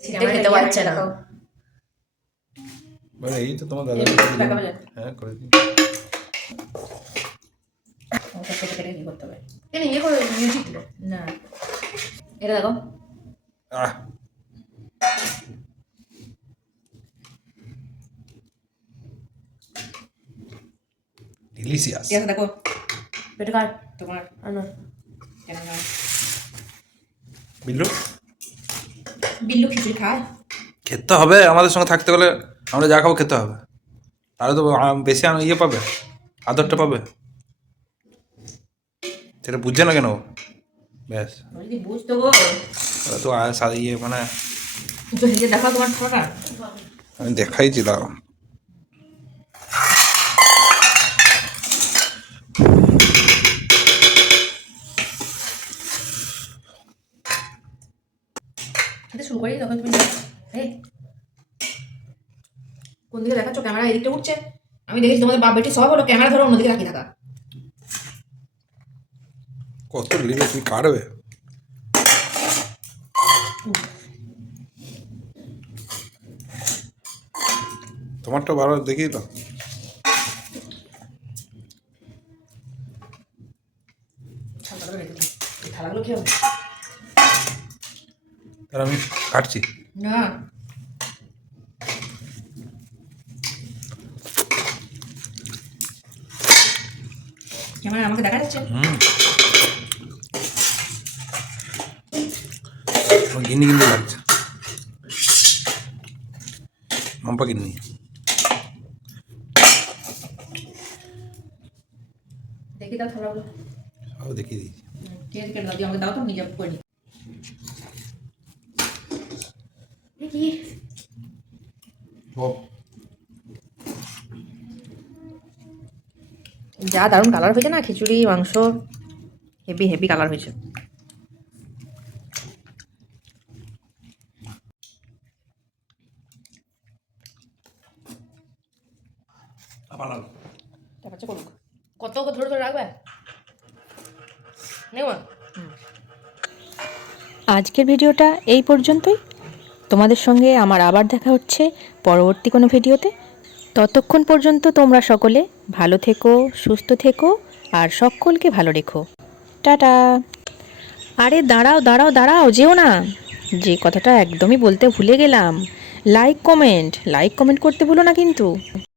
শীতে খেতে পারছে না মানে এই তো তোমার দাদা দেখাবো যে? হ্যাঁ করে দিই বিল্লু খিচুড়ি খায়। খেতে হবে আমাদের সঙ্গে থাকতে গেলে আমরা যা খাব খেতে হবে। তাহলে তো বেশি ইয়ে পাবে আদরটা পাবে। সেটা বুঝছে না কেন? ব্যাস। বুঝতে গো? তো ইয়ে মানে দেখাও তোমার আমি দেখাইছিলাম খেতে শুরু করি তখন তুমি এই কোন দিকে দেখাচ্ছ? ক্যামেরা এদিকটা উঠছে। আমি দেখেছি তোমাদের বাপ বেটি সব হলো ক্যামেরা ধরো অন্যদিকে রাখি থাকা। কত লিবে তুমি কাটবে? তোমারটা বারবার দেখিয়ে তো। থালাগুলো কি হবে তাহলে আমি কাটছি। না। আমাকে দেখা যাচ্ছে? হুম। আমার গিন্নি গিন্নি লাগছে। মাম্পা গিন্নি। দেখি দাও থালাগুলো সব দেখিয়ে দিয়েছি। ঠিক আছে দাও আমাকে দাও তো নিজে করে নিই যা দারুণ কালার হয়েছে না খিচুড়ি মাংস হেভি হেভি কালার হয়েছে। কত ধরে ধরে রাখবে? নেওয়া? আজকের ভিডিওটা এই পর্যন্তই। তোমাদের সঙ্গে আমার আবার দেখা হচ্ছে পরবর্তী কোনো ভিডিওতে। ততক্ষণ পর্যন্ত তোমরা সকলে ভালো থেকো, সুস্থ থেকো, আর সকলকে ভালো রেখো। টাটা। আরে দাঁড়াও দাঁড়াও দাঁড়াও, যেও না। যে কথাটা একদমই বলতে ভুলে গেলাম। লাইক কমেন্ট লাইক কমেন্ট করতে ভুলো না কিন্তু।